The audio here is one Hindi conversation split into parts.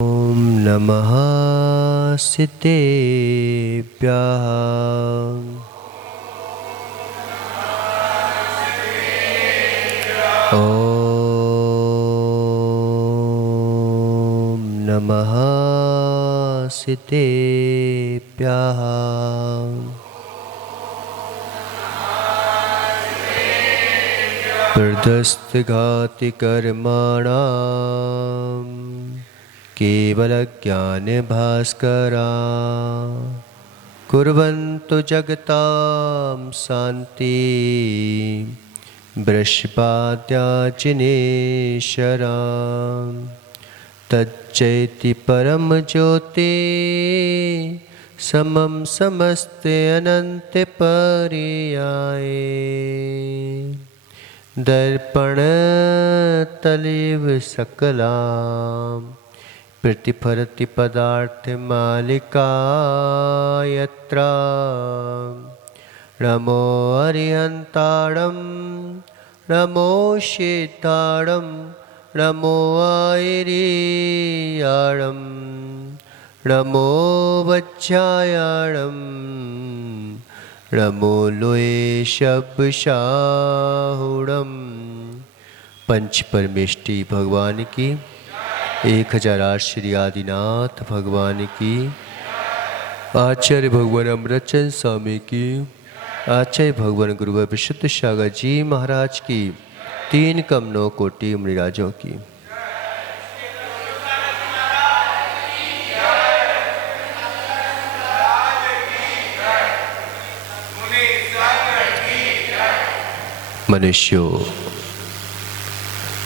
ॐ नमः सिद्धेभ्यः। ॐ नमः सिद्धेभ्यः। प्रदस्तघातिकर्मणाम् केवलज्ञानभास्करा कुर्वन्तु जगतां शान्ति वृषभाद्याचिनेश्वरां तच्चैति परम ज्योति समं समस्ते अनन्त पर्याये दर्पणतलेव सकलां प्रतिफलति पदार्थमालिका यत्र नमो अरिहन्ताणं नमो शेताणं नमो आयर्याणं नमो वज्रायाणं नमो लोये शब्दशाहुणं। पंच परमेष्टि भगवान की 1008 श्री आदिनाथ भगवान की, आचार्य भगवान अमृतचंद स्वामी की, आचार्य भगवान गुरु विशुद्ध सागर जी महाराज की, 3 कम 9 कोटि मुनिराजों की। मनुष्यों,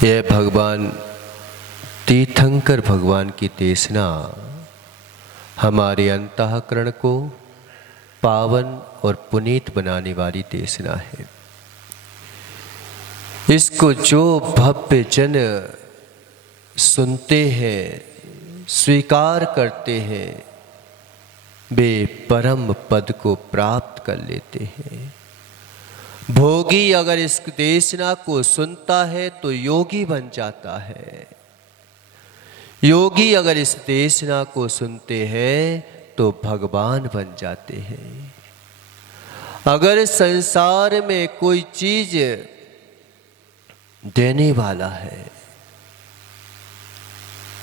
यह भगवान तीर्थंकर भगवान की देशना हमारे अंतःकरण को पावन और पुनीत बनाने वाली देशना है। इसको जो भव्य जन सुनते हैं, स्वीकार करते हैं, वे परम पद को प्राप्त कर लेते हैं। भोगी अगर इस देशना को सुनता है तो योगी बन जाता है। योगी अगर इस देशना को सुनते हैं तो भगवान बन जाते हैं। अगर संसार में कोई चीज देने वाला है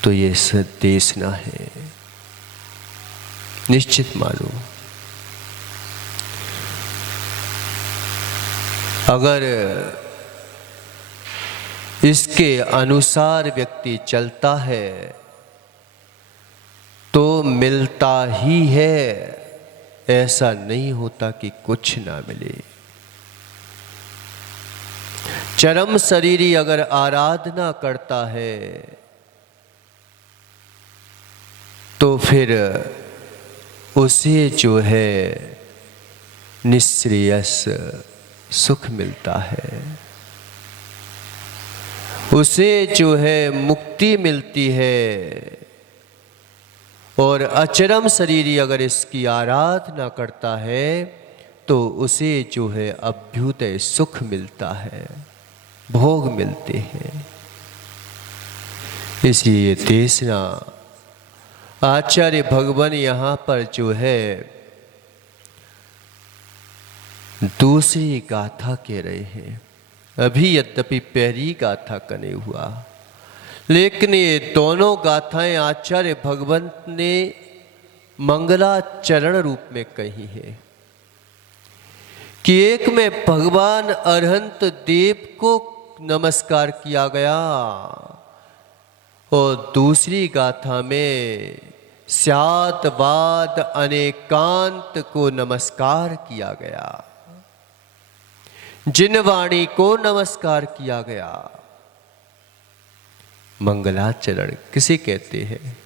तो ये देशना है, निश्चित मानो। अगर इसके अनुसार व्यक्ति चलता है तो मिलता ही है, ऐसा नहीं होता कि कुछ ना मिले। चरम शरीरी अगर आराधना करता है तो फिर उसे जो है निःश्रेयस सुख मिलता है, उसे जो है मुक्ति मिलती है। और अचरम शरीरी अगर इसकी आराधना करता है तो उसे जो है अभ्युदय सुख मिलता है, भोग मिलते हैं। इसलिए देशना आचार्य भगवान यहाँ पर जो है दूसरी गाथा कह रहे हैं। अभी यद्यपि पहली गाथा कने हुआ, लेकिन ये दोनों गाथाएं आचार्य भगवंत ने मंगलाचरण रूप में कही है कि एक में भगवान अरहंत देव को नमस्कार किया गया और दूसरी गाथा में स्याद्वाद अनेकांत को नमस्कार किया गया, जिन वाणी को नमस्कार किया गया। मंगलाचरण किसे कहते हैं?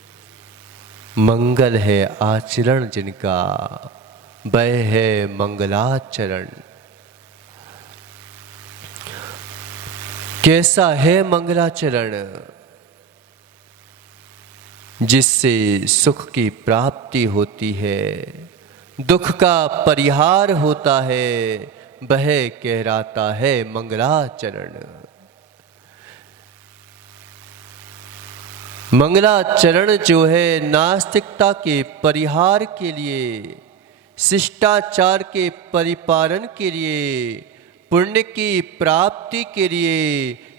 मंगल है आचरण जिनका, वह है मंगलाचरण। कैसा है मंगलाचरण? जिससे सुख की प्राप्ति होती है, दुख का परिहार होता है, वह कहलाता है मंगलाचरण। मंगलाचरण जो है नास्तिकता के परिहार के लिए, शिष्टाचार के परिपालन के लिए, पुण्य की प्राप्ति के लिए,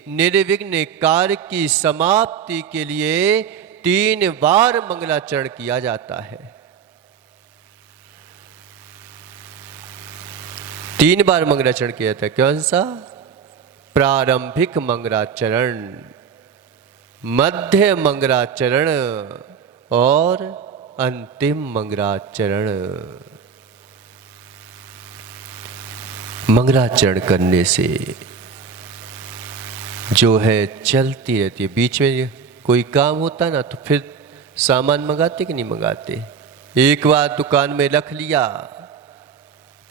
निर्विघ्न कार्य की समाप्ति के लिए 3 बार मंगलाचरण किया जाता है। 3 बार मंगलाचरण किया जाता है। कौन सा? प्रारंभिक मंगलाचरण, मध्य मंगलाचरण और अंतिम मंगलाचरण। मंगलाचरण करने से जो है चलती रहती है। बीच में कोई काम होता ना तो फिर सामान मंगाते कि नहीं मंगाते? एक बार दुकान में रख लिया,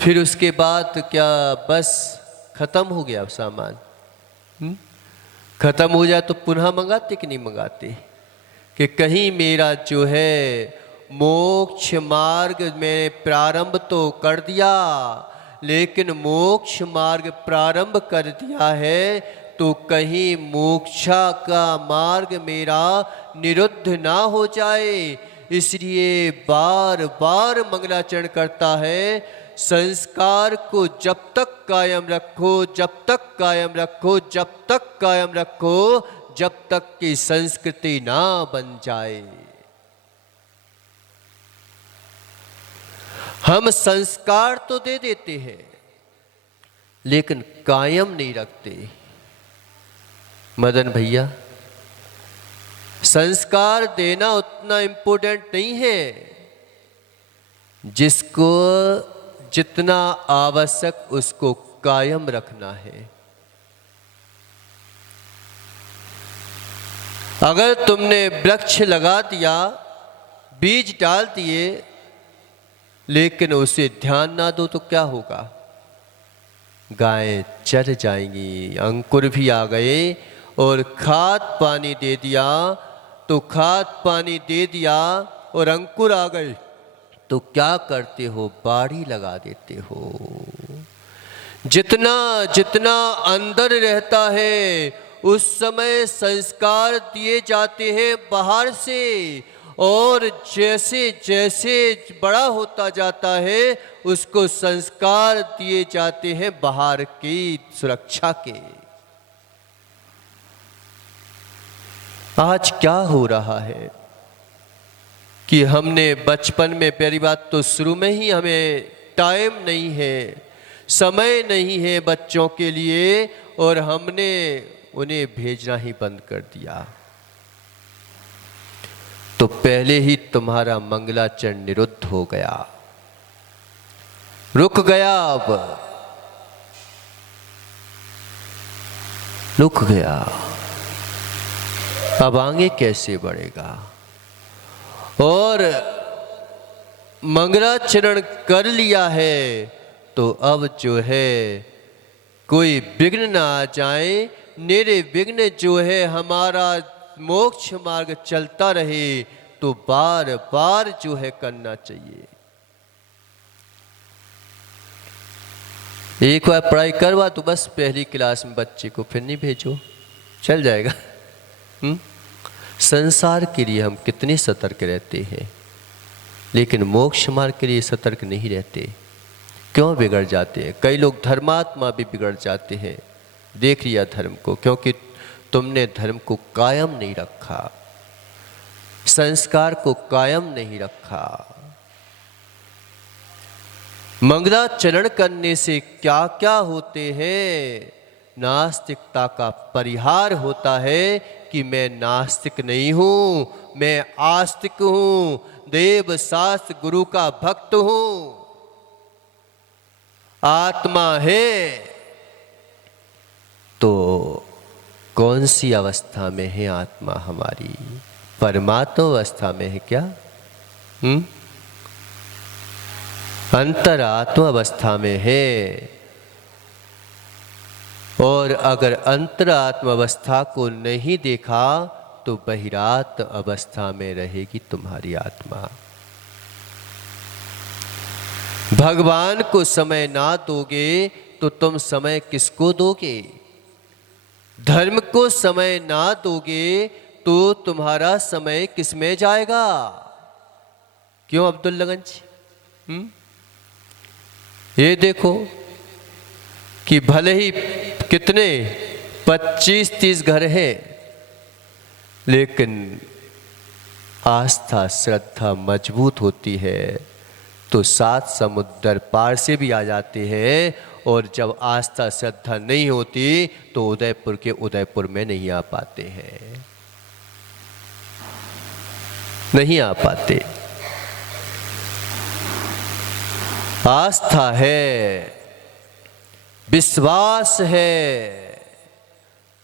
फिर उसके बाद क्या बस खत्म हो गया सामान? खत्म हो जाए तो पुनः मंगाते कि नहीं मंगाते? कि कहीं मेरा जो है मोक्ष मार्ग में प्रारंभ तो कर दिया, लेकिन मोक्ष मार्ग प्रारंभ कर दिया है तो कहीं मोक्षा का मार्ग मेरा निरुद्ध ना हो जाए, इसलिए बार बार मंगलाचरण करता है। संस्कार को जब तक कायम रखो, जब तक कायम रखो, जब तक कायम रखो, जब तक कि संस्कृति ना बन जाए। हम संस्कार तो दे देते हैं लेकिन कायम नहीं रखते। मदन भैया, संस्कार देना उतना इम्पोर्टेंट नहीं है जिसको जितना आवश्यक उसको कायम रखना है। अगर तुमने वृक्ष लगा दिया, बीज डाल दिए, लेकिन उसे ध्यान ना दो तो क्या होगा? गायें चर जाएंगी। अंकुर भी आ गए और खाद पानी दे दिया तो खाद पानी दे दिया और अंकुर आ गए तो क्या करते हो? बाड़ी लगा देते हो। जितना जितना अंदर रहता है उस समय संस्कार दिए जाते हैं बाहर से, और जैसे जैसे बड़ा होता जाता है उसको संस्कार दिए जाते हैं बाहर की सुरक्षा के। आज क्या हो रहा है कि हमने बचपन में, पहली बात तो शुरू में ही हमें टाइम नहीं है, समय नहीं है बच्चों के लिए, और हमने उन्हें भेजना ही बंद कर दिया। तो पहले ही तुम्हारा मंगलाचरण निरुद्ध हो गया, रुक गया। अब रुक गया, अब आगे कैसे बढ़ेगा? और मंगलाचरण कर लिया है तो अब जो है कोई विघ्न ना आ जाए, निर्विघ्न जो है हमारा मोक्ष मार्ग चलता रहे, तो बार बार जो है करना चाहिए। एक बार पढ़ाई करवा तो बस पहली क्लास में बच्चे को, फिर नहीं भेजो, चल जाएगा। संसार के लिए हम कितने सतर्क रहते हैं, लेकिन मोक्ष मार्ग के लिए सतर्क नहीं रहते। क्यों बिगड़ जाते हैं? कई लोग धर्मात्मा भी बिगड़ जाते हैं। देख लिया धर्म को, क्योंकि तुमने धर्म को कायम नहीं रखा, संस्कार को कायम नहीं रखा। मंगलाचरण करने से क्या क्या होते हैं? नास्तिकता का परिहार होता है कि मैं नास्तिक नहीं हूं, मैं आस्तिक हूं, देव शास्त्र गुरु का भक्त हूं। आत्मा है तो कौन सी अवस्था में है आत्मा हमारी? परमात्मा अवस्था में है क्या? अंतरात्मा अवस्था में है। और अगर अंतरात्मा अवस्था को नहीं देखा तो बहिरात अवस्था में रहेगी तुम्हारी आत्मा। भगवान को समय ना दोगे तो तुम समय किसको दोगे? धर्म को समय ना दोगे तो तुम्हारा समय किसमें जाएगा? क्यों अब्दुल लगन जी? ये देखो कि भले ही कितने 25-30 घर हैं, लेकिन आस्था श्रद्धा मजबूत होती है तो 7 समुद्र पार से भी आ जाते हैं, और जब आस्था श्रद्धा नहीं होती तो उदयपुर के उदयपुर में नहीं आ पाते हैं, नहीं आ पाते। आस्था है, विश्वास है,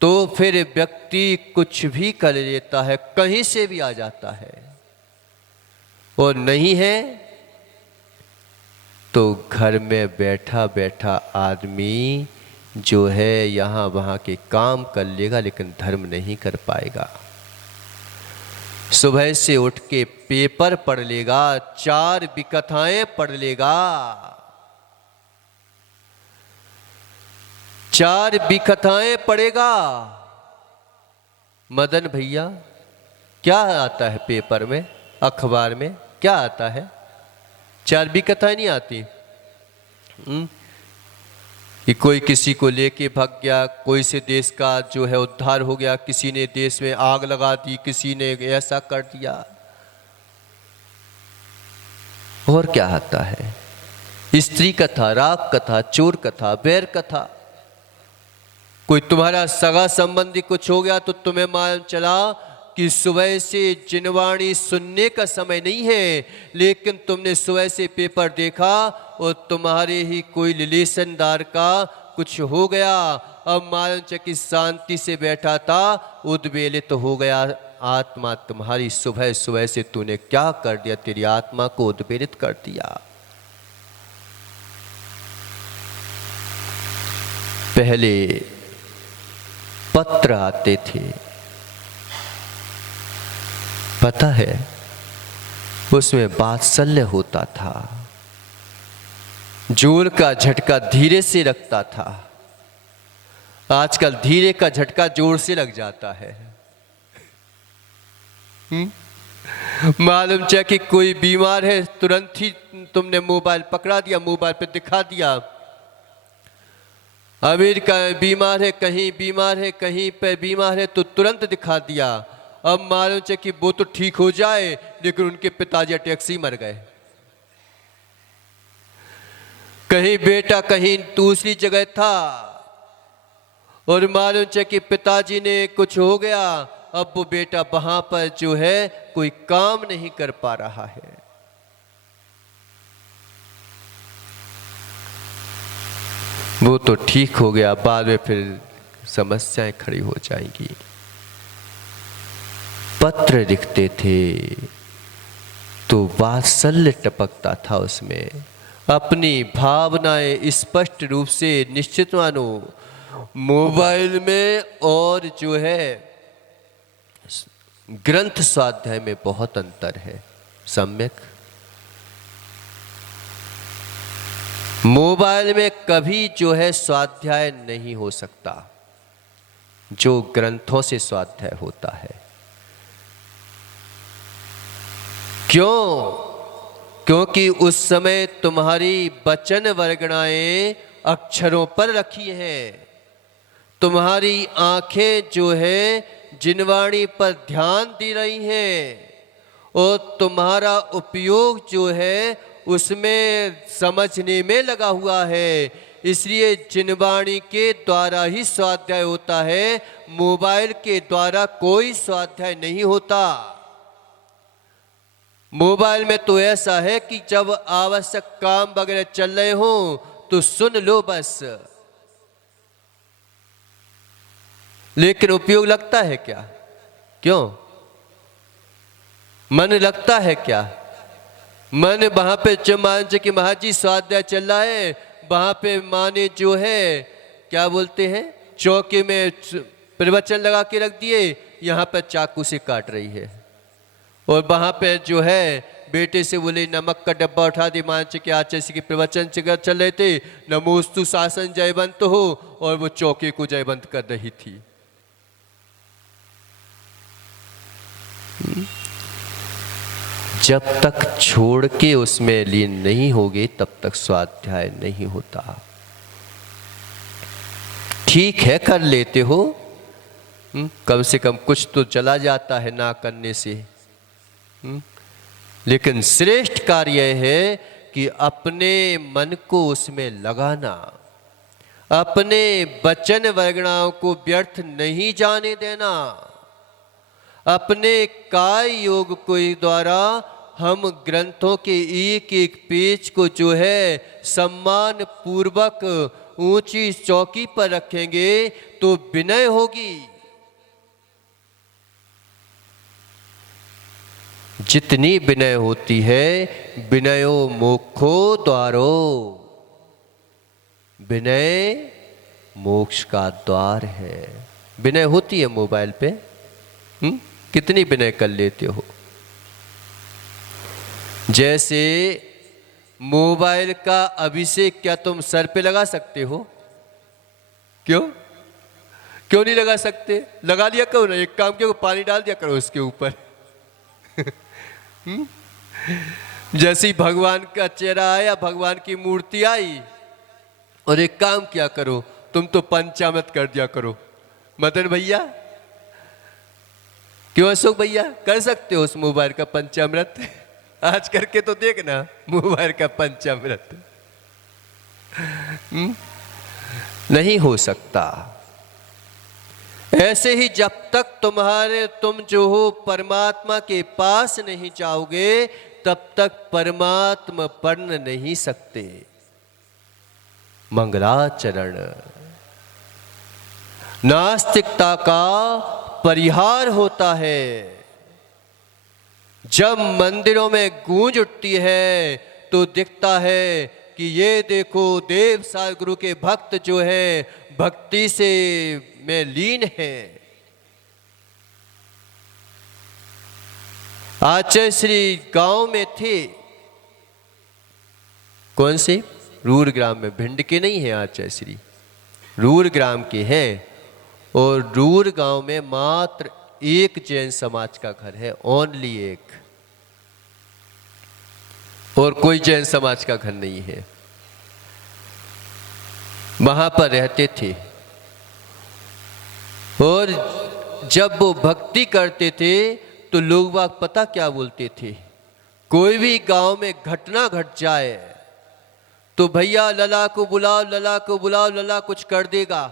तो फिर व्यक्ति कुछ भी कर लेता है, कहीं से भी आ जाता है। और नहीं है तो घर में बैठा बैठा आदमी जो है यहाँ वहाँ के काम कर लेगा, लेकिन धर्म नहीं कर पाएगा। सुबह से उठ के पेपर पढ़ लेगा, 4 विकथाएं पढ़ लेगा, 4 विकथाएं पढ़ेगा। मदन भैया क्या आता है पेपर में, अखबार में क्या आता है? 4 विकथाएं नहीं आती। कि कोई किसी को लेके भाग गया, कोई से देश का जो है उद्धार हो गया, किसी ने देश में आग लगा दी, किसी ने ऐसा कर दिया। और क्या आता है? स्त्री कथा, राग कथा, चोर कथा, बैर कथा। कोई तुम्हारा सगा संबंधी कुछ हो गया तो तुम्हें मालूम चला कि सुबह से जिनवाणी सुनने का समय नहीं है, लेकिन तुमने सुबह से पेपर देखा और तुम्हारे ही कोई रिलेशनदार का कुछ हो गया। अब मालूम चला कि शांति से बैठा था, उद्वेलित तो हो गया आत्मा तुम्हारी। सुबह सुबह से तूने क्या कर दिया? तेरी आत्मा को उद्वेलित कर दिया। पहले पत्र आते थे, पता है, उसमें वात्सल्य होता था, जोर का झटका धीरे से लगता था। आजकल धीरे का झटका जोर से लग जाता है। मालूम चला कि कोई बीमार है, तुरंत ही तुमने मोबाइल पकड़ा दिया, मोबाइल पे दिखा दिया। अमेरिका में बीमार है, कहीं बीमार है, कहीं पे बीमार है, तो तुरंत दिखा दिया। अब मालूम चला कि वो तो ठीक हो जाए, लेकिन उनके पिताजी अटैक से ही मर गए। कहीं बेटा कहीं दूसरी जगह था और मालूम चला कि पिताजी ने कुछ हो गया, अब वो बेटा वहां पर जो है कोई काम नहीं कर पा रहा है। वो तो ठीक हो गया, बाद में फिर समस्याएं खड़ी हो जाएंगी। पत्र लिखते थे तो वात्सल्य टपकता था उसमें, अपनी भावनाएं स्पष्ट रूप से निश्चित मानो। मोबाइल में और जो है ग्रंथ स्वाध्याय में बहुत अंतर है। सम्यक मोबाइल में कभी जो है स्वाध्याय नहीं हो सकता जो ग्रंथों से स्वाध्याय होता है। क्यों? क्योंकि उस समय तुम्हारी वचन वर्गणाएं अक्षरों पर रखी हैं, तुम्हारी आंखें जो है जिनवाणी पर ध्यान दे रही हैं, और तुम्हारा उपयोग जो है उसमें समझने में लगा हुआ है। इसलिए जिनवाणी के द्वारा ही स्वाध्याय होता है, मोबाइल के द्वारा कोई स्वाध्याय नहीं होता। मोबाइल में तो ऐसा है कि जब आवश्यक काम वगैरह चल रहे हो तो सुन लो बस, लेकिन उपयोग लगता है क्या? क्यों? मन लगता है क्या? मन वहां पे जो मान कि महाजी स्वाध्याय चल रहा है, वहां पे माने जो है क्या बोलते हैं, चौके में प्रवचन लगा के रख दिए, यहाँ पर चाकू से काट रही है, और वहां पे जो है बेटे से बोले नमक का डब्बा उठा दे, मान के आचार्य के प्रवचन चल रहे थे, नमोस्तु शासन जयवंत हो, और वो चौके को जयवंत कर रही थी। जब तक छोड़ के उसमें लीन नहीं होगे तब तक स्वाध्याय नहीं होता। ठीक है कर लेते हो, कम से कम कुछ तो चला जाता है ना करने से। लेकिन श्रेष्ठ कार्य है कि अपने मन को उसमें लगाना, अपने वचन वगणाओं को व्यर्थ नहीं जाने देना। अपने काय योग को द्वारा हम ग्रंथों के एक एक पेज को जो है सम्मान पूर्वक ऊंची चौकी पर रखेंगे तो विनय होगी। जितनी विनय होती है, विनयो मोक्षो द्वारो, विनय मोक्ष का द्वार है। विनय होती है मोबाइल पे, कितनी विनय कर लेते हो। जैसे मोबाइल का अभिषेक क्या तुम सर पे लगा सकते हो? क्यों क्यों नहीं लगा सकते? लगा लिया करो ना, एक काम किया, पानी डाल दिया करो उसके ऊपर। जैसे ही भगवान का चेहरा आया, भगवान की मूर्ति आई, और एक काम क्या करो, तुम तो पंचामृत कर दिया करो। मदन भैया, क्यों अशोक भैया, कर सकते हो उस मोबाइल का पंचामृत? आज करके तो देखना मोबाइल का पंचामृत। नहीं हो सकता। ऐसे ही जब तक तुम जो हो परमात्मा के पास नहीं जाओगे तब तक परमात्मा बन नहीं सकते। मंगलाचरण नास्तिकता का परिहार होता है। जब मंदिरों में गूंज उठती है तो दिखता है कि ये देखो देव साल गुरु के भक्त जो है भक्ति से में लीन है। आचार्य श्री गांव में थे, कौन से? रूर ग्राम में, भिंड के नहीं है आचार्य श्री, रूर ग्राम के हैं। और रूर गांव में मात्र एक जैन समाज का घर है, ओनली एक, और कोई जैन समाज का घर नहीं है। वहां पर रहते थे, और जब वो भक्ति करते थे तो लोग बाग पता क्या बोलते थे? कोई भी गांव में घटना घट जाए तो भैया लला को बुलाओ, लला को बुलाओ, लला कुछ कर देगा।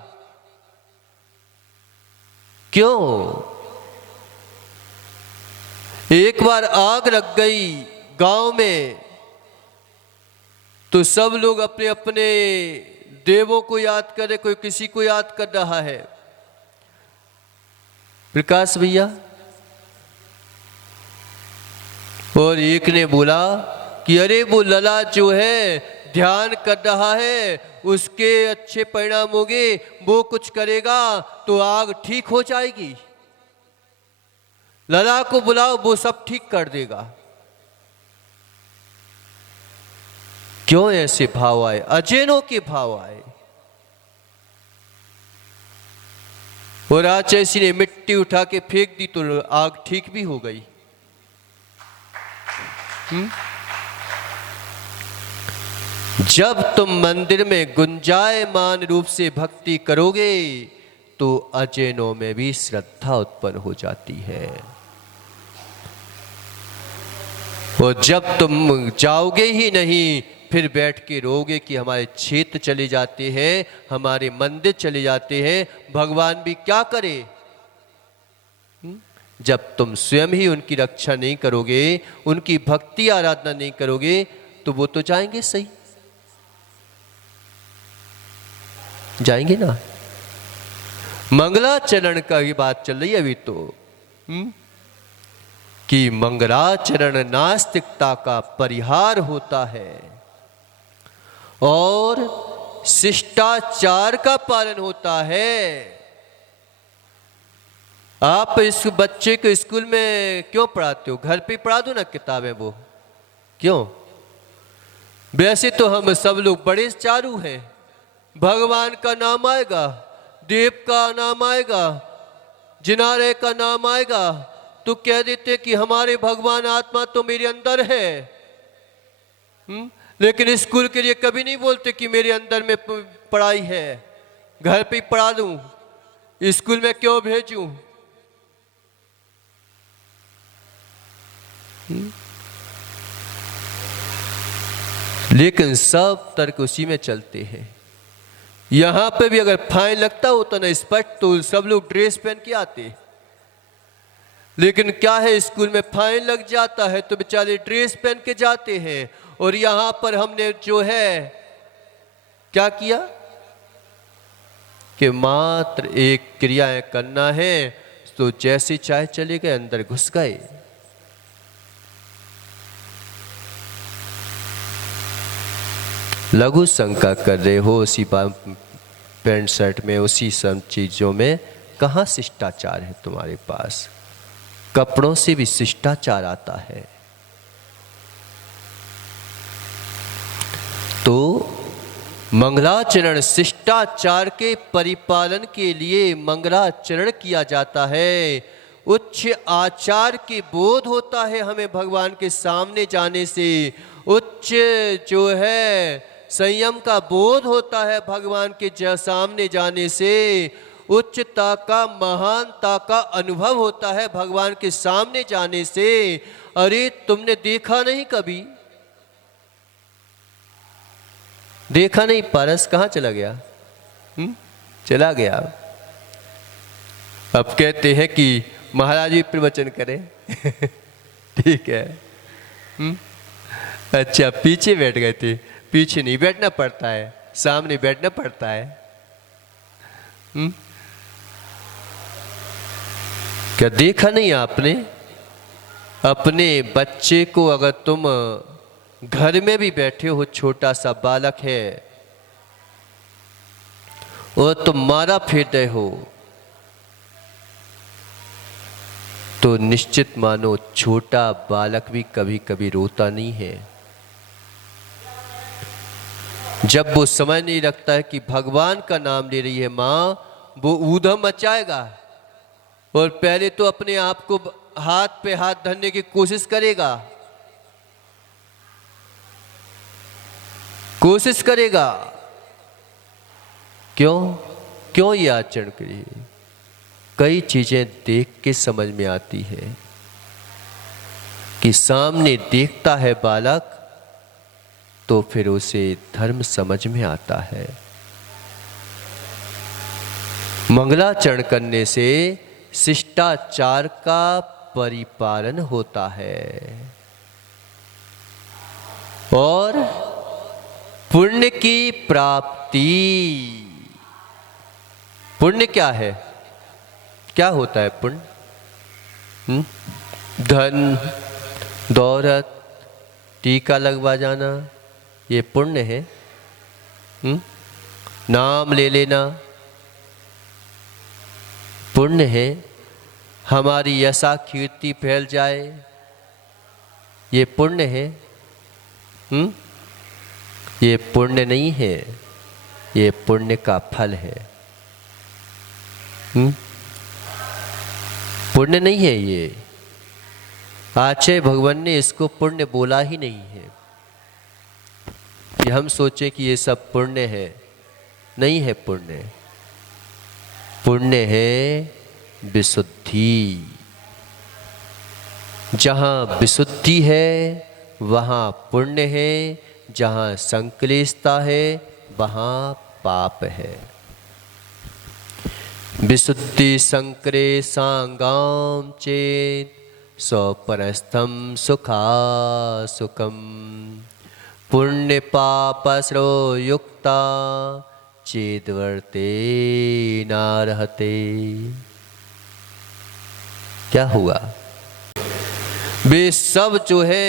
क्यों? एक बार आग लग गई गांव में तो सब लोग अपने अपने देवों को याद करे, कोई किसी को याद कर रहा है। प्रकाश भैया, और एक ने बोला कि अरे वो लला जो है ध्यान कर रहा है, उसके अच्छे परिणाम होंगे, वो कुछ करेगा तो आग ठीक हो जाएगी। लला को बुलाओ, वो सब ठीक कर देगा। क्यों ऐसे भाव आए? अजैनों के भाव आए। और आचार्य श्री ने मिट्टी उठा के फेंक दी तो आग ठीक भी हो गई। जब तुम मंदिर में गुंजायमान रूप से भक्ति करोगे तो अजैनों में भी श्रद्धा उत्पन्न हो जाती है। और जब तुम जाओगे ही नहीं, फिर बैठ के रोगे कि हमारे क्षेत्र चले जाते हैं, हमारे मंदिर चले जाते हैं, भगवान भी क्या करे? जब तुम स्वयं ही उनकी रक्षा नहीं करोगे, उनकी भक्ति आराधना नहीं करोगे, तो वो तो जाएंगे सही, जाएंगे ना। मंगलाचरण का ही बात चल रही है अभी तो, कि मंगलाचरण नास्तिकता का परिहार होता है और शिष्टाचार का पालन होता है। आप इस बच्चे को स्कूल में क्यों पढ़ाते हो? घर पे पढ़ा दो ना किताबें, वो क्यों? वैसे तो हम सब लोग बड़े चारू हैं, भगवान का नाम आएगा, देव का नाम आएगा, जिनारे का नाम आएगा तो कह देते कि हमारे भगवान आत्मा तो मेरे अंदर है। लेकिन स्कूल के लिए कभी नहीं बोलते कि मेरे अंदर में पढ़ाई है, घर पे ही पढ़ा दूं, स्कूल में क्यों भेजूं। लेकिन सब तर्क उसी में चलते हैं। यहां पे भी अगर फाइन लगता होता ना स्पष्ट, तो सब लोग ड्रेस पहन के आते। लेकिन क्या है, स्कूल में फाइन लग जाता है तो बेचारे ड्रेस पहन के जाते हैं। और यहां पर हमने जो है क्या किया कि मात्र एक क्रियाएं करना है, तो जैसे चाहे चले गए, अंदर घुस गए। लघु शंका कर रहे हो उसी पैंट शर्ट में, उसी सब चीजों में। कहाँ शिष्टाचार है तुम्हारे पास? कपड़ों से भी शिष्टाचार आता है। तो मंगलाचरण शिष्टाचार के परिपालन के लिए मंगलाचरण किया जाता है। उच्च आचार के बोध होता है हमें भगवान के सामने जाने से। उच्च जो है संयम का बोध होता है भगवान के सामने जाने से। उच्चता का, महानता का अनुभव होता है भगवान के सामने जाने से। अरे तुमने देखा नहीं कभी? देखा नहीं? पारस कहाँ चला गया? चला गया। अब कहते हैं कि महाराज जी प्रवचन करें। ठीक है। अच्छा, पीछे बैठ गए थे। पीछे नहीं बैठना पड़ता है, सामने बैठना पड़ता है। क्या देखा नहीं आपने? अपने बच्चे को अगर तुम घर में भी बैठे हो, छोटा सा बालक है और तुम मारा फेर रहे हो, तो निश्चित मानो छोटा बालक भी कभी कभी रोता नहीं है। जब वो समझ नहीं रखता है कि भगवान का नाम ले रही है माँ, वो ऊधम मचाएगा और पहले तो अपने आप को हाथ पे हाथ धरने की कोशिश करेगा, क्यों ये आचरण करिए? कई चीजें देख के समझ में आती है कि सामने देखता है बालक तो फिर उसे धर्म समझ में आता है। मंगलाचरण करने से शिष्टाचार का परिपालन होता है और पुण्य की प्राप्ति। पुण्य क्या है? क्या होता है पुण्य? धन, दौलत, टीका लगवा जाना, ये पुण्य है। नाम ले लेना पुण्य है। हमारी यशा कीर्ति फैल जाए, ये पुण्य है। ये पुण्य नहीं है, ये पुण्य का फल है। पुण्य नहीं है ये। आचार्य भगवान ने इसको पुण्य बोला ही नहीं है कि हम सोचें कि ये सब पुण्य है। नहीं है पुण्य। पुण्य है विशुद्धि। जहाँ विशुद्धि है वहाँ पुण्य है, जहाँ संक्लेशता है वहाँ पाप है। विशुद्धि संक्लेशांगाम चेत स्वपरस्थम सुखा सुखम पुण्य पापस्रो युक्ता चेदवर्ते नारहते। क्या हुआ? वे सब जो है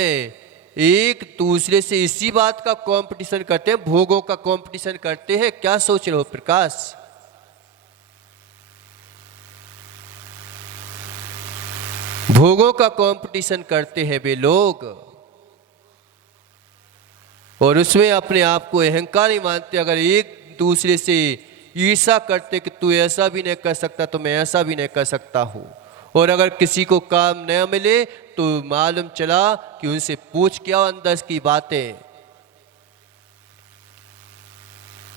एक दूसरे से इसी बात का कंपटीशन करते हैं, भोगों का कंपटीशन करते हैं। क्या सोच रहे हो प्रकाश? भोगों का कंपटीशन करते हैं वे लोग और उसमें अपने आप को अहंकारी मानते। अगर एक दूसरे से ईर्ष्या करते कि तू ऐसा भी नहीं कर सकता तो मैं ऐसा भी नहीं कर सकता हूँ, और अगर किसी को काम न मिले तो मालूम चला कि उनसे पूछ के आओ अंदर की बातें,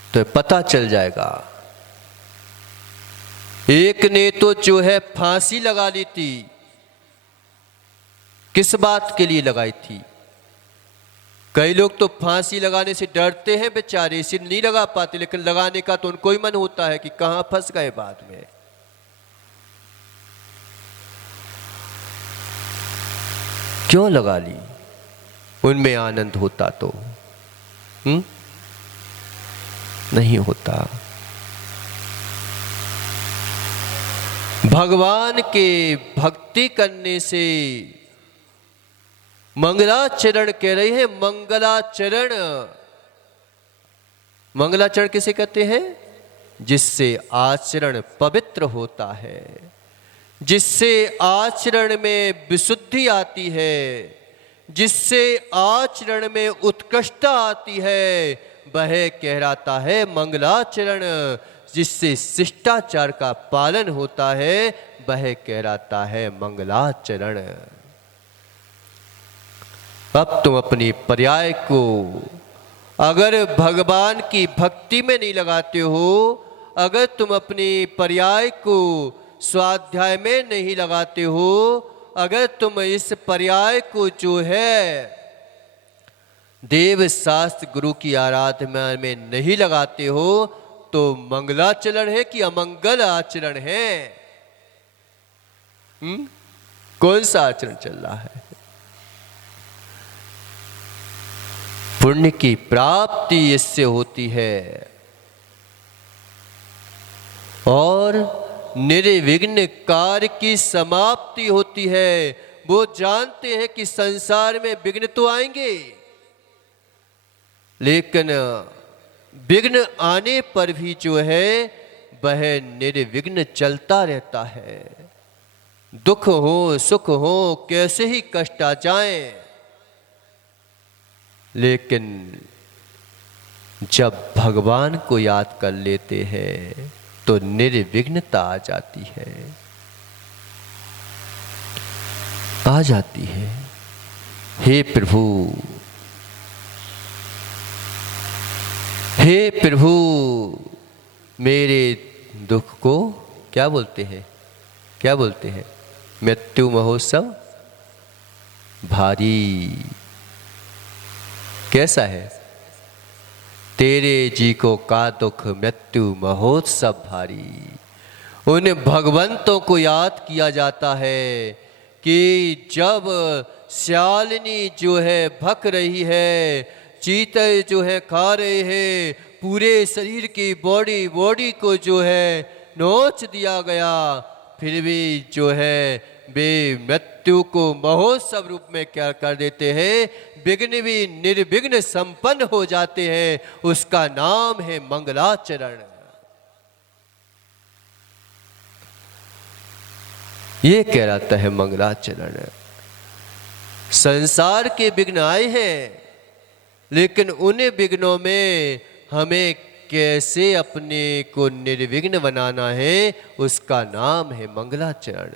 तो पता चल जाएगा। एक ने तो जो है फांसी लगा ली थी, किस बात के लिए लगाई थी? कई लोग तो फांसी लगाने से डरते हैं बेचारे, इसे नहीं लगा पाते, लेकिन लगाने का तो उनको ही मन होता है कि कहां फंस गए बाद में। क्यों लगा ली? उनमें आनंद होता तो नहीं होता। भगवान के भक्ति करने से मंगलाचरण कह रहे हैं। मंगलाचरण, मंगलाचरण किसे कहते हैं? जिससे आचरण पवित्र होता है, जिससे आचरण में विशुद्धि आती है, जिससे आचरण में उत्कृष्टता आती है, वह कहलाता है मंगलाचरण। जिससे शिष्टाचार का पालन होता है, वह कहलाता है मंगलाचरण। अब तुम अपनी पर्याय को अगर भगवान की भक्ति में नहीं लगाते हो, अगर तुम अपनी पर्याय को स्वाध्याय में नहीं लगाते हो, अगर तुम इस पर्याय को जो है देव शास्त्र गुरु की आराधना में नहीं लगाते हो, तो मंगलाचरण है कि अमंगल आचरण है? कौन सा आचरण चल रहा है? पुण्य की प्राप्ति इससे होती है और निर्विघ्न कार्य की समाप्ति होती है। वो जानते हैं कि संसार में विघ्न तो आएंगे, लेकिन विघ्न आने पर भी जो है वह निर्विघ्न चलता रहता है। दुख हो सुख हो कैसे ही कष्ट आ जाए, लेकिन जब भगवान को याद कर लेते हैं तो निर्विघ्नता आ जाती है, आ जाती है। हे प्रभु, हे प्रभु, मेरे दुख को क्या बोलते हैं? क्या बोलते हैं? मृत्यु महोत्सव भारी। कैसा है? तेरे जी को का दुख मृत्यु महोत्सव भारी। उन भगवंतों को याद किया जाता है कि जब श्यालिनी जो है भक रही है, चीते जो है खा रहे हैं, पूरे शरीर की बॉडी को जो है नोच दिया गया, फिर भी जो है वे मृत्यु को महोत्सव रूप में क्या कर देते हैं? विघ्न भी निर्विघ्न संपन्न हो जाते हैं। उसका नाम है मंगलाचरण। ये कहलाता है मंगलाचरण। संसार के विघ्न आए हैं, लेकिन उन विघ्नों में हमें कैसे अपने को निर्विघ्न बनाना है, उसका नाम है मंगलाचरण।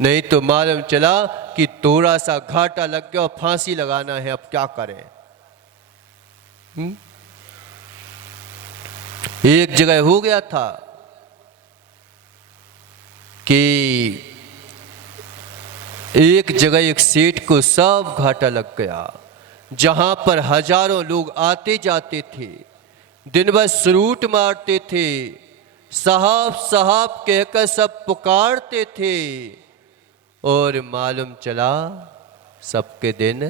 नहीं तो मालूम चला कि थोड़ा सा घाटा लग गया और फांसी लगाना है, अब क्या करें? एक जगह हो गया था कि एक जगह एक सेठ को सब घाटा लग गया, जहां पर हजारों लोग आते जाते थे, दिन भर सरूट मारते थे, साहब साहब कहकर सब पुकारते थे, और मालूम चला सबके दिन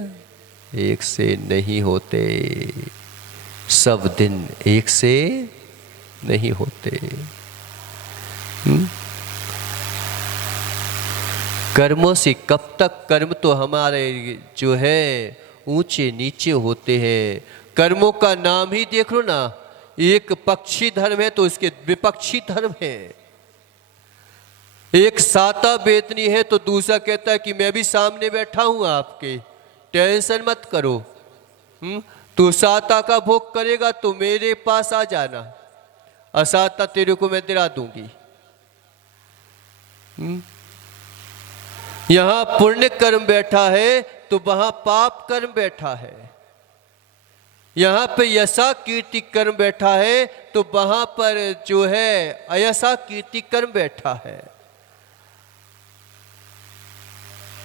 एक से नहीं होते, सब दिन एक से नहीं होते। कर्मों से कब तक? कर्म तो हमारे जो है ऊंचे नीचे होते हैं। कर्मों का नाम ही देख लो ना, एक पक्षी धर्म है तो इसके विपक्षी धर्म है। एक साता बेतनी है तो दूसरा कहता है कि मैं भी सामने बैठा हूं आपके, टेंशन मत करो। तू साता का भोग करेगा तो मेरे पास आ जाना, असाता तेरे को मैं दिला दूंगी। यहां पुण्य कर्म बैठा है तो वहां पाप कर्म बैठा है। यहां पे यशा कीर्ति कर्म बैठा है तो वहां पर जो है अयशा कीर्ति कर्म बैठा है।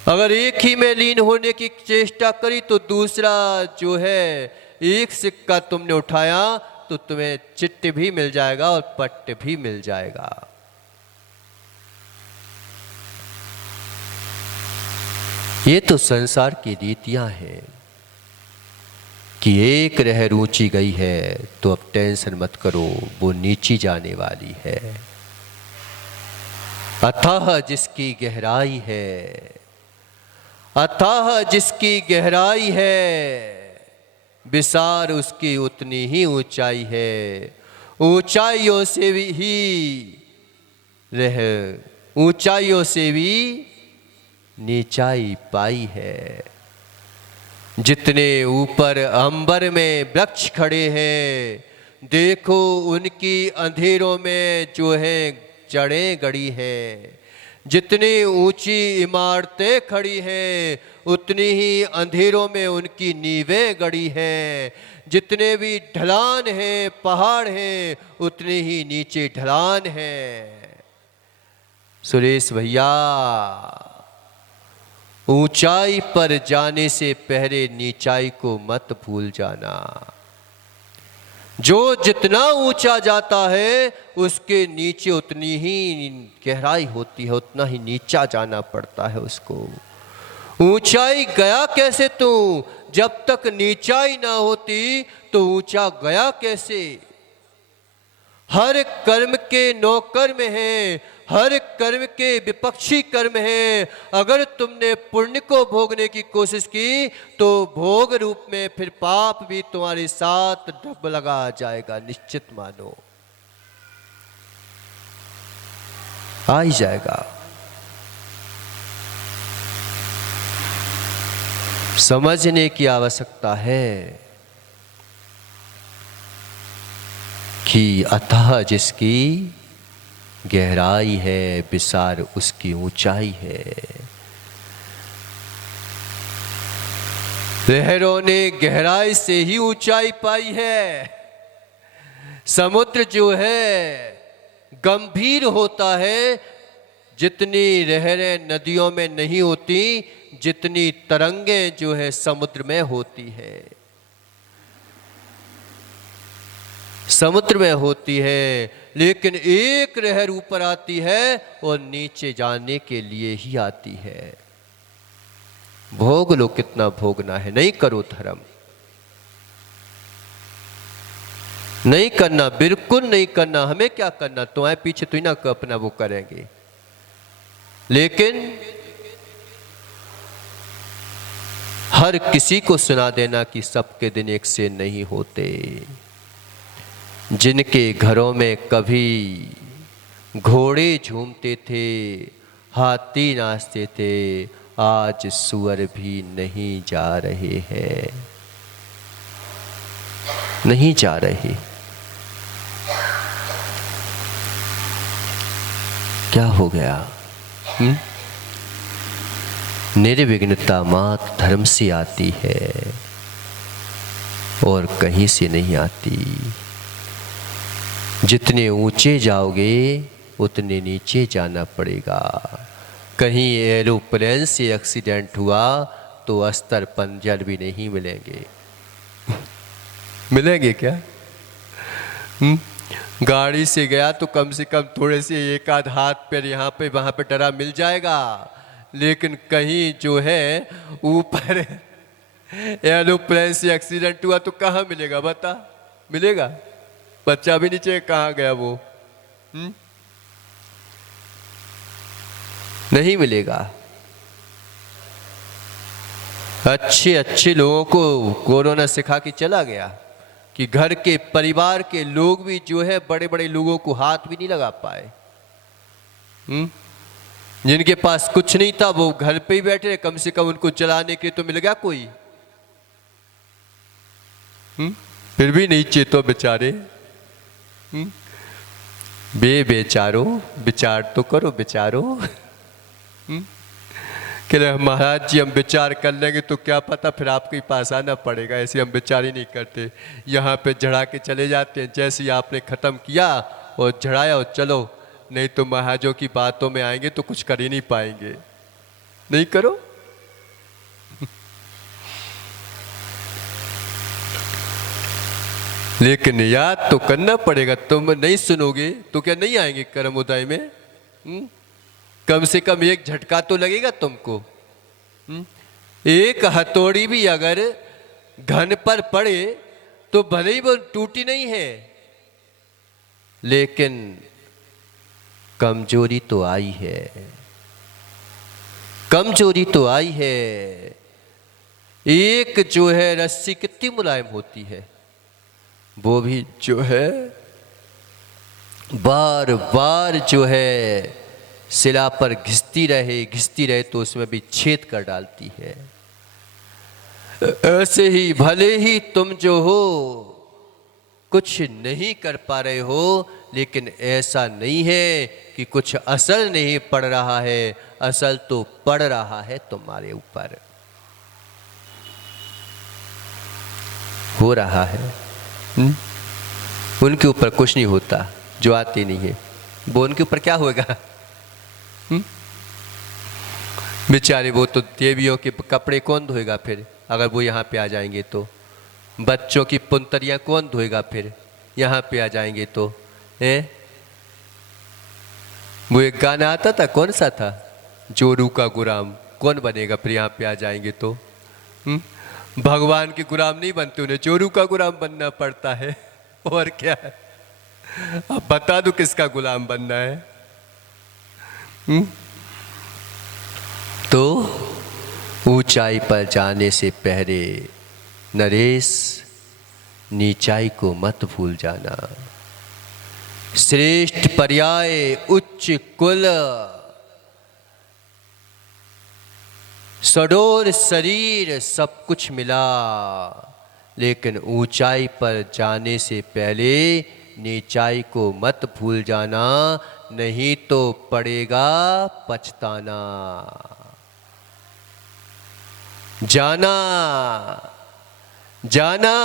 अगर एक ही में लीन होने की चेष्टा करी तो दूसरा जो है एक सिक्का तुमने उठाया तो तुम्हें चिट्ट भी मिल जाएगा और पट्ट भी मिल जाएगा। ये तो संसार की रीतियां हैं कि एक लहर ऊंची गई है तो अब टेंशन मत करो, वो नीची जाने वाली है। अथाह जिसकी गहराई है, अथाह जिसकी गहराई है, विसार उसकी उतनी ही ऊंचाई है। ऊंचाइयों से ही रह, ऊंचाइयों से भी नीचाई पाई है। जितने ऊपर अंबर में वृक्ष खड़े हैं, देखो उनकी अंधेरों में जो है जड़ें गड़ी हैं। जितनी ऊंची इमारतें खड़ी हैं उतनी ही अंधेरों में उनकी नींवें गड़ी हैं। जितने भी ढलान हैं, पहाड़ हैं, उतने ही नीचे ढलान हैं। सुरेश भैया, ऊंचाई पर जाने से पहले नीचाई को मत भूल जाना। जो जितना ऊंचा जाता है उसके नीचे उतनी ही गहराई होती है, उतना ही नीचा जाना पड़ता है उसको। ऊंचाई गया कैसे तू? जब तक नीचाई ना होती तो ऊंचा गया कैसे? हर कर्म के 9 कर्म हैं, हर कर्म के विपक्षी कर्म हैं। अगर तुमने पुण्य को भोगने की कोशिश की तो भोग रूप में फिर पाप भी तुम्हारे साथ ढब लगा जाएगा, निश्चित मानो आ ही जाएगा। समझने की आवश्यकता है कि अथाह जिसकी गहराई है, विसार उसकी ऊंचाई है। लहरों ने गहराई से ही ऊंचाई पाई है। समुद्र जो है गंभीर होता है, जितनी लहरें नदियों में नहीं होती, जितनी तरंगें जो है समुद्र में होती है, समुद्र में होती है। लेकिन एक लहर ऊपर आती है और नीचे जाने के लिए ही आती है। भोग लो कितना भोगना है, नहीं करो धर्म, नहीं करना, बिल्कुल नहीं करना। हमें क्या करना, तुम्हारे पीछे तो ही ना अपना वो करेंगे। लेकिन हर किसी को सुना देना कि सबके दिन एक से नहीं होते। जिनके घरों में कभी घोड़े झूमते थे, हाथी नाचते थे, आज सुअर भी नहीं जा रहे हैं, नहीं जा रहे। क्या हो गया? निर्विघ्नता मात्र धर्म से आती है और कहीं से नहीं आती। जितने ऊंचे जाओगे उतने नीचे जाना पड़ेगा। कहीं एरोप्लेन से एक्सीडेंट हुआ तो अस्तर पंजर भी नहीं मिलेंगे। मिलेंगे क्या? गाड़ी से गया तो कम से कम थोड़े से एक आध हाथ पैर यहाँ पे वहाँ पे डरा मिल जाएगा। लेकिन कहीं जो है ऊपर एरोप्लेन से एक्सीडेंट हुआ तो कहाँ मिलेगा? बता, मिलेगा? बच्चा भी नीचे, कहाँ गया वो? नहीं मिलेगा। अच्छे अच्छे लोगों को कोरोना सिखा के चला गया कि घर के परिवार के लोग भी जो है बड़े बड़े लोगों को हाथ भी नहीं लगा पाए। जिनके पास कुछ नहीं था वो घर पे ही बैठे, कम से कम उनको चलाने के तो मिल गया कोई। फिर भी नहीं चेतो बेचारे। बेचारो, विचार तो करो बेचारो। कह रहे महाराज जी हम विचार कर लेंगे तो क्या पता फिर आपके पास आना पड़ेगा, ऐसे हम विचार ही नहीं करते, यहाँ पे झड़ा के चले जाते हैं। जैसे ही आपने ख़त्म किया और झड़ाया और चलो, नहीं तो महाराजों की बातों में आएंगे तो कुछ कर ही नहीं पाएंगे। नहीं करो। लेकिन याद तो करना पड़ेगा। तुम नहीं सुनोगे तो क्या नहीं आएंगे कर्मोदय में? कम से कम एक झटका तो लगेगा तुमको। एक हथौड़ी भी अगर घन पर पड़े तो भले ही वो टूटी नहीं है, लेकिन कमजोरी तो आई है, कमजोरी तो आई है। एक जो है रस्सी कितनी मुलायम होती है, वो भी जो है बार बार जो है शिला पर घिसती रहे तो उसमें भी छेद कर डालती है। ऐसे ही भले ही तुम जो हो कुछ नहीं कर पा रहे हो, लेकिन ऐसा नहीं है कि कुछ असर नहीं पड़ रहा है, असर तो पड़ रहा है तुम्हारे ऊपर, हो रहा है। उनके ऊपर कुछ नहीं होता जो आते नहीं है, वो उनके ऊपर क्या होगा? बेचारे वो तो देवियों के कपड़े कौन धोएगा फिर, अगर वो यहाँ पे आ जाएंगे तो? बच्चों की पुंतरियाँ कौन धोएगा फिर यहाँ पे आ जाएंगे तो? वो एक गाना आता था, कौन सा था? जोरू का गुलाम कौन बनेगा फिर यहाँ पे आ जाएंगे तो? भगवान के गुलाम नहीं बनते, उन्हें जोरू का गुलाम बनना पड़ता है। और क्या है? अब बता दो किसका गुलाम बनना है? तो ऊंचाई पर जाने से पहले नरेश नीचाई को मत भूल जाना। श्रेष्ठ पर्याय उच्च कुल, सडोर शरीर सब कुछ मिला, लेकिन ऊंचाई पर जाने से पहले नीचाई को मत भूल जाना, नहीं तो पड़ेगा पछताना। जाना जाना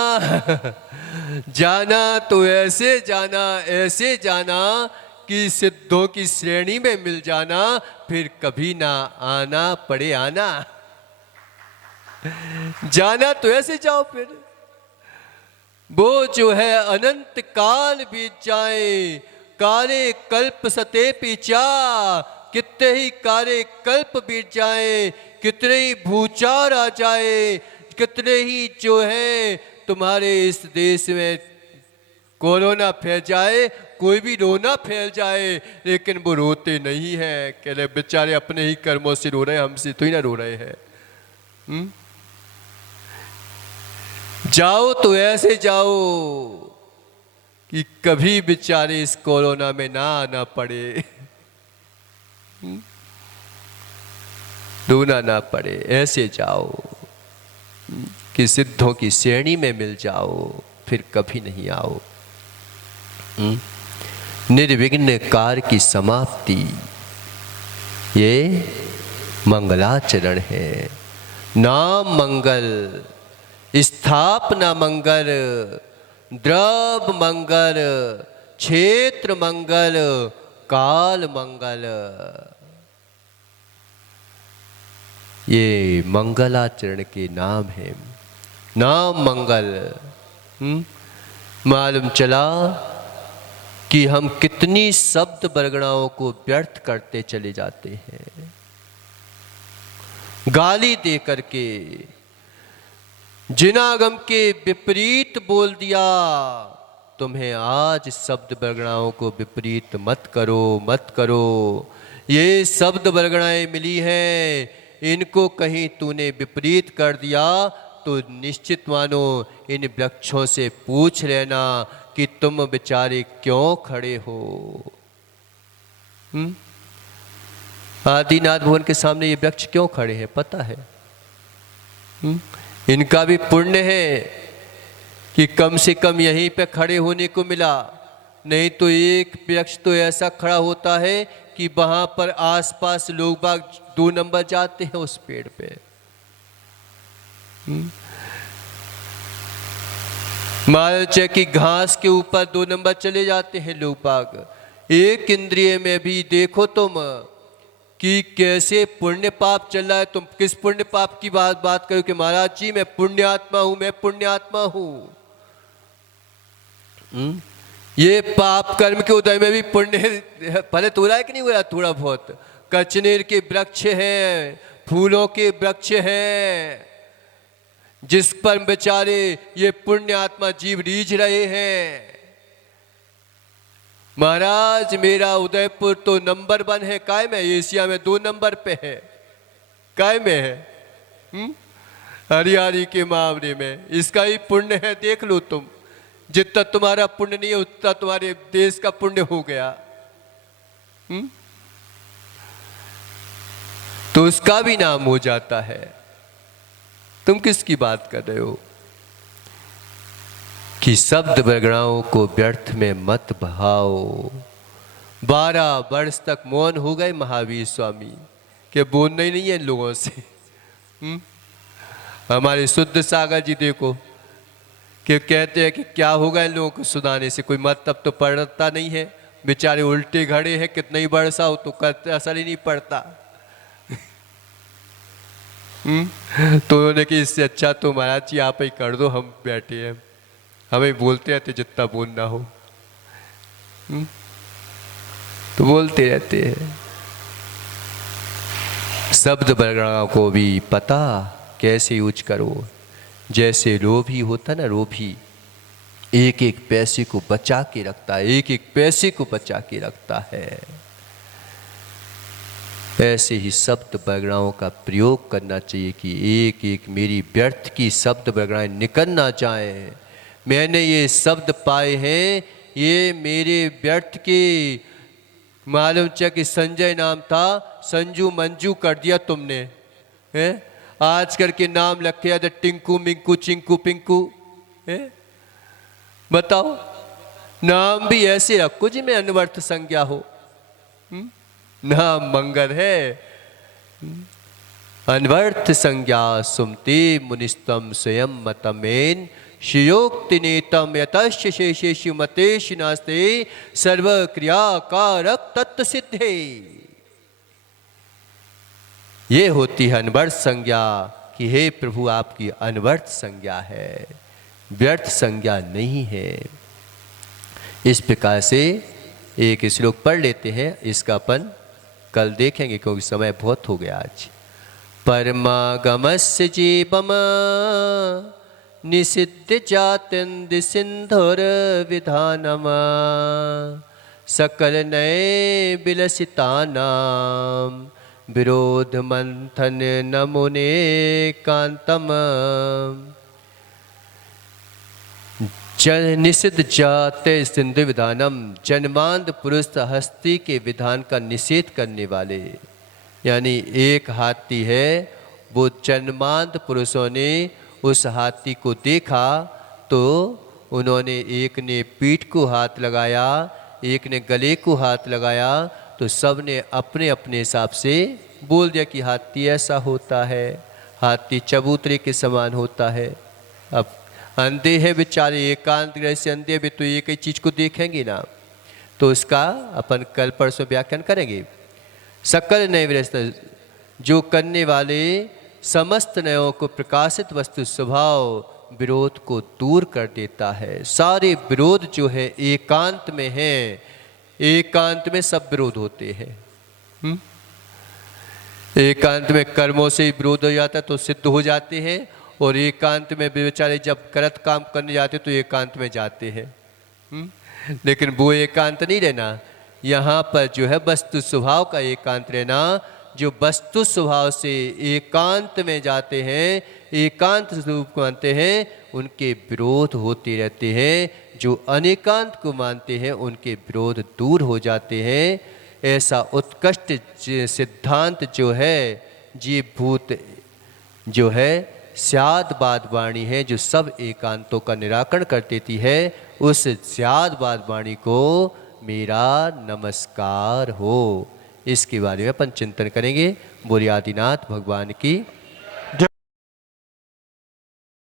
जाना तो ऐसे जाना कि सिद्धों की श्रेणी में मिल जाना, फिर कभी ना आना पड़े आना। जाना तो ऐसे जाओ, फिर वो जो है अनंत काल बीत जाए, काले कल्प सते पीछा, कितने ही काले कल्प बीत जाए, कितने ही भूचार आ जाए, कितने ही जो है तुम्हारे इस देश में कोरोना फैल जाए, कोई भी रोना फैल जाए, लेकिन वो रोते नहीं हैं। कह रहे बेचारे अपने ही कर्मों से रो रहे हैं, हमसे तो ही ना रो रहे हैं। जाओ तो ऐसे जाओ कि कभी बेचारे इस कोरोना में ना आना पड़े, रोना ना पड़े। ऐसे जाओ कि सिद्धों की श्रेणी में मिल जाओ, फिर कभी नहीं आओ। निर्विघ्न कार्य की समाप्ति, ये मंगलाचरण है। नाम मंगल, स्थापना मंगल, द्रव्य मंगल, क्षेत्र मंगल, काल मंगल, ये मंगलाचरण के नाम है। नाम मंगल। मालूम चला कि हम कितनी शब्द बरगड़ाओं को व्यर्थ करते चले जाते हैं, गाली दे करके, जिनागम के विपरीत बोल दिया। तुम्हें आज शब्द बरगड़ाओं को विपरीत मत करो, मत करो। ये शब्द बरगड़ाएं मिली हैं, इनको कहीं तूने विपरीत कर दिया तो निश्चित मानो इन वृक्षों से पूछ लेना कि तुम बेचारे क्यों खड़े हो। आदिनाथ भवन के सामने ये वृक्ष क्यों खड़े हैं पता है? इनका भी पुण्य है कि कम से कम यहीं पे खड़े होने को मिला, नहीं तो एक वृक्ष तो ऐसा खड़ा होता है कि वहां पर आसपास लोग बाग 2 नंबर जाते हैं उस पेड़ पे। मान लीजिए कि घास के ऊपर 2 नंबर चले जाते हैं लोग बाग। एक इंद्रिय में भी देखो तुम कि कैसे पुण्य पाप चल रहा है। तुम किस पुण्य पाप की बात करो कि महाराज जी मैं पुण्यात्मा हूं, मैं पुण्यात्मा हूं। ये पाप कर्म के उदय में भी पुण्य फलित हो रहा है कि नहीं हो रहा? थोड़ा बहुत। कचनेर के वृक्ष हैं, फूलों के वृक्ष हैं, जिस पर बेचारे ये पुण्य आत्मा जीव रीझ रहे हैं। महाराज मेरा उदयपुर तो नंबर 1 है, काय में एशिया में 2 नंबर पे है, काय में है हरियाली के मामले में। इसका ही पुण्य है, देख लो तुम। जितना तुम्हारा पुण्य नहीं है उतना तुम्हारे देश का पुण्य हो गया। तो उसका भी नाम हो जाता है। तुम किसकी बात कर रहे हो? कि शब्द बरगड़ाओं को व्यर्थ में मत बहाओ। 12 वर्ष तक मौन हो गए महावीर स्वामी के बोलना ही नहीं है इन लोगों से। हमारे शुद्ध सागर जी देखो कि कहते हैं कि क्या होगा इन लोगों को सुनाने से, कोई मतलब तो पड़ता नहीं है। बेचारे उल्टे घड़े हैं, कितना ही वर्षा हो तो असर ही नहीं पड़ता। तो उन्होंने कि इससे अच्छा तो महाराज जी आप ही कर दो, हम बैठे हैं, हमें बोलते रहते जितना बोलना हो। तो बोलते रहते हैं। शब्द बरगड़ाओं को भी पता कैसे यूज करो। जैसे लोभी होता ना, लोभी एक एक पैसे को बचा के रखता है, एक एक पैसे को बचा के रखता है। ऐसे ही शब्द बरगड़ाओं का प्रयोग करना चाहिए कि एक एक मेरी व्यर्थ की शब्द बरगड़ाएं निकल ना जाए। मैंने ये शब्द पाए हैं, ये मेरे व्यर्थ के। मालूम चल कि संजय नाम था, संजू मंजू कर दिया तुमने है। आज करके नाम रखे थे टिंकू मिंकू चिंकू पिंकू है। बताओ, नाम भी ऐसे रखो जिनमें अनवर्थ संज्ञा हो। नाम मंगल है। अनवर्थ संज्ञा सुमते मुनिस्तम स्वयं मतमेन शियोक्ति नेतम यतश्च शेषेषु मतेषु नास्ते सर्व क्रिया कारक तत्व सिद्धे। ये होती है अनवर्थ संज्ञा कि हे प्रभु आपकी अनवर्थ संज्ञा है, व्यर्थ संज्ञा नहीं है। इस प्रकार से एक श्लोक पढ़ लेते हैं, इसका अपन कल देखेंगे क्योंकि समय बहुत हो गया आज। परमागमस्य जीवम निषिद्ध जात्यंद सिंधुर विधानम सकल नये विलसितानाम विरोध मंथन नमुने कांतम। निषिद्ध जाते सिंधु विधानम, जन्मांध पुरुष हस्ती के विधान का निषेध करने वाले। यानी एक हाथी है, वो जन्मांध पुरुषों ने उस हाथी को देखा तो उन्होंने, एक ने पीठ को हाथ लगाया, एक ने गले को हाथ लगाया, तो सब ने अपने अपने हिसाब से बोल दिया कि हाथी ऐसा होता है, हाथी चबूतरे के समान होता है। अब अंधे हैं बेचारे, एकांत ग्रह से अंधे भी तो एक ही चीज को देखेंगे ना। तो उसका अपन कल परसों व्याख्यान करेंगे। सकल नए व्यवस्था, जो करने वाले समस्त नयों को प्रकाशित वस्तु स्वभाव विरोध को दूर कर देता है। सारे विरोध जो है एकांत में है, एकांत में सब विरोध होते हैं। एकांत में कर्मों से ही विरोध हो जाता है तो सिद्ध हो जाते हैं, और एकांत में बेचारे जब गलत काम करने जाते तो एकांत में जाते हैं। लेकिन वो एकांत नहीं रहना। यहाँ पर जो है वस्तु स्वभाव का एकांत रहना। जो वस्तु स्वभाव से एकांत में जाते हैं, एकांत स्वरूप को मानते हैं, उनके विरोध होते रहते हैं। जो अनेकांत को मानते हैं उनके विरोध दूर हो जाते हैं। ऐसा उत्कृष्ट सिद्धांत जो है जीव भूत जो है स्यादवाद वाणी है, जो सब एकांतों का निराकरण कर देती है। उस स्यादवाद वाणी को मेरा नमस्कार हो। इसके बारे में अपन चिंतन करेंगे। बोलिए आदिनाथ भगवान की